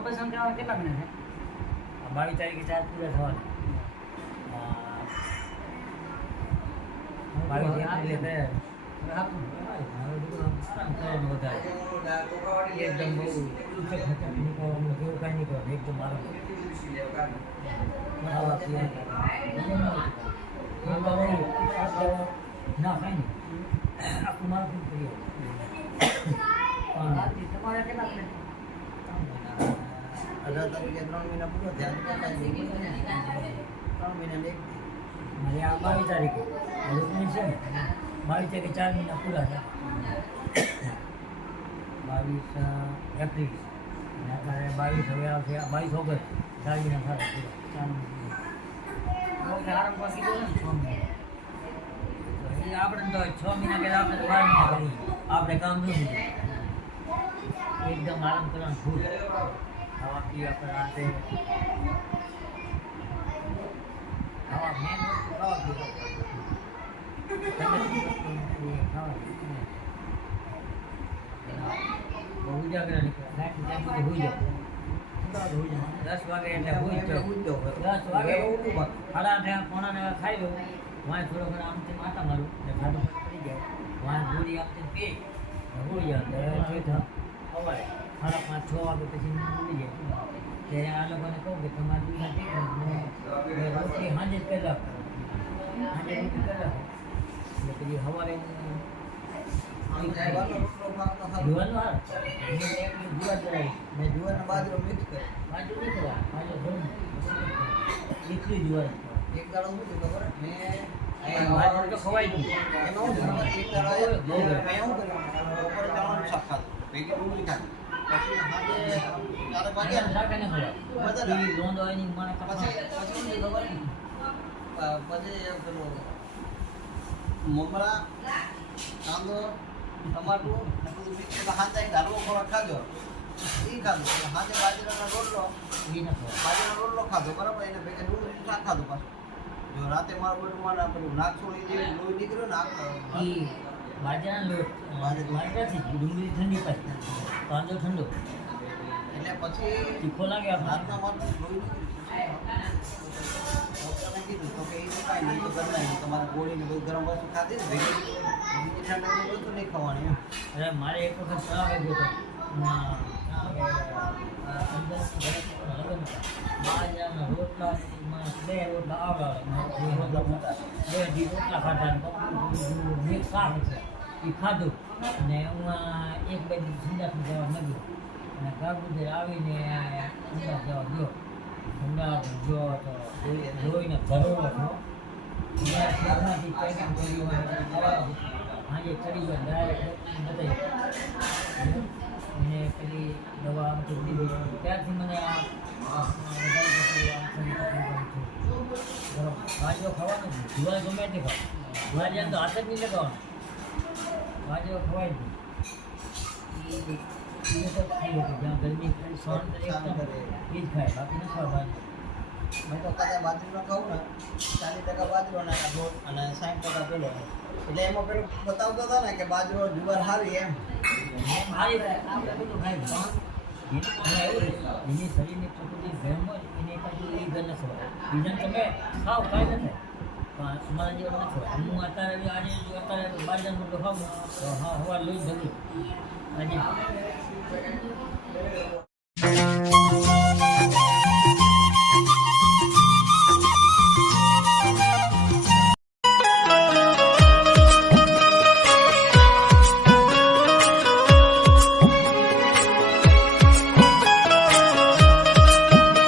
દર્શન જવા કેટલા મહિના છે આ બાવીસ તારીખે ચાર પૂરા થવાના આ બાવીસ એપ્રિલે તૈયાર હવે હાથું. હવે બધું આમ આરામ કરવાનું વધારે એકદમ બહુ ઉછેર ખચાટ નીકળવાનું જેવું કાંઈ નીકળવાનું એકદમ આરામ ખાવા પીવા ખાવા વળી આપણે ના ખાય ને આખું માળખું કરીએ પણ અઢાર તારીખે ત્રણ મહિના પૂરો થયા. ત્રણ મહિના મારે આ બાવીસ તારીખે. ઓગણીસ છે ને? બાવીસ તારીખે ચાર મહિના પૂરા થયા. બાવીસ એપ્રિલ અને અત્યારે બાવીસ હવે આવશે બાવીસ ઓગસ્ટ. ચાર મહિના થાય પૂરા. ચાર મહિના. આપણે તો છ મહિના કે આપણે બાર મહિના કરીએ. આપણે કામ નથી એકદમ આરામ કરવાનું ભૂલ. ખાવા પીવા પર રાતે ખાવા મેન વસ્તુ ખાવા પીવા ગમે તે વસ્તુ નથી, ખાવા પીવા. બહુ ઉજાગરા નીકળે રાત ત્યાં સુધી હોઈ જાવ. દસ વાગે એટલે હોઈ દસ વાગે સાડા આઠે પોણા ને ખાઈ લઉં. વાંય થોડો ઘણા આમ તેમ મારું. ને ખાધું પડી જાય. પી. ઠીક સવારે સાડા પાંચ છ વાગે પછી નીકળી જાય ત્યારે આ લોકોને કહું કે તમારે નથી ને રોટલી સાંજે જ રાખો. સાંજે રોટલી એટલે પછી સવારે જુવાનું હાર જુવાર ચડાવી. મેં જુવારનો બાજરો મિક્સ કર્યો. બાજુ નહીં કરવા બાજુ જુવાર એક દાડો શું થયું ખબર? મેં બાજુ ગયું? એક દાડો કર્યું શાક ખાધું. ડુંગળી અ, પછી પેલું મમરા કાંદો ટમાટું ને બધું મિક્સ એક હલવો ખોરાક ખાધો એ ખાધો હાથે બાજરાનો રોટલો એ બાજરાનો રોટલો ખાધો બરાબર એને ભેગા ડુંગળીનું શાક ખાધું પાછું જો રાતે મારું બધું મારે પેલું નાગસોળી જે લોહી નીકળ્યું ને આ બાજરાનો લોટ બાજરા- બાજરાથી ડુંગળી ઠંડી પાછી કાંદો ઠંડો. એટલે પછી તીખો લાગે ડૉક્ટરને કીધું તો કે એ કાંઈ નહીં તો તમારે ગોળીને બધું ગરમ વસ્તુ ખાધી ને બીજી ઠંડી વસ્તુ નહીં ખાવાની અરે મારે એક વખત આવ્યો હતો. બાજરાના રોટલા બે રોટલા આવડા બે રોટલા મોટા બે ને છે એ ખાધું અને એમાં એક બે દિવસ સંડાસમાં જવા નગ્યું અને ગાબુદર આવીને સંડાસ જવા ગયો સંડાસ ગયો તો જોઈને ભરો હતો ત્યાંથી પેકિંગ કર્યું ચડી ગયો ડાયરેક્ટ એને પેલી દવા આમથી દીધી ત્યારથી મને આ ભાજીઓ ખાવાનું જુવાર ગમે તે ખાવ. ભાજી તો હાથ જ નહીં લગાવવાનું. ભાજીઓ ખવાય નહીં. ગરમી સહન કરે એ જ ખાય બાકી ન મેં તો કદાચ બાજરીનો ખાઉં ને ચાલીસ ટકા બાજરો અને અને સાઠ ટકા પેલો. એટલે એમાં પેલું બતાવતો હતા ને કે બાજરો જુવાર હારી એમ. હારી ખાય એવું શરીરની પ્રકૃતિ ગરમ હોય એને એ ગર ન બીજાને તમે ખાવ કાંઈ ન પણ અમારા જેવા ન હું અત્યારે આજે જો અત્યારે રોટલો ખાઉં ને તો હા હવા લઈ જવું આજે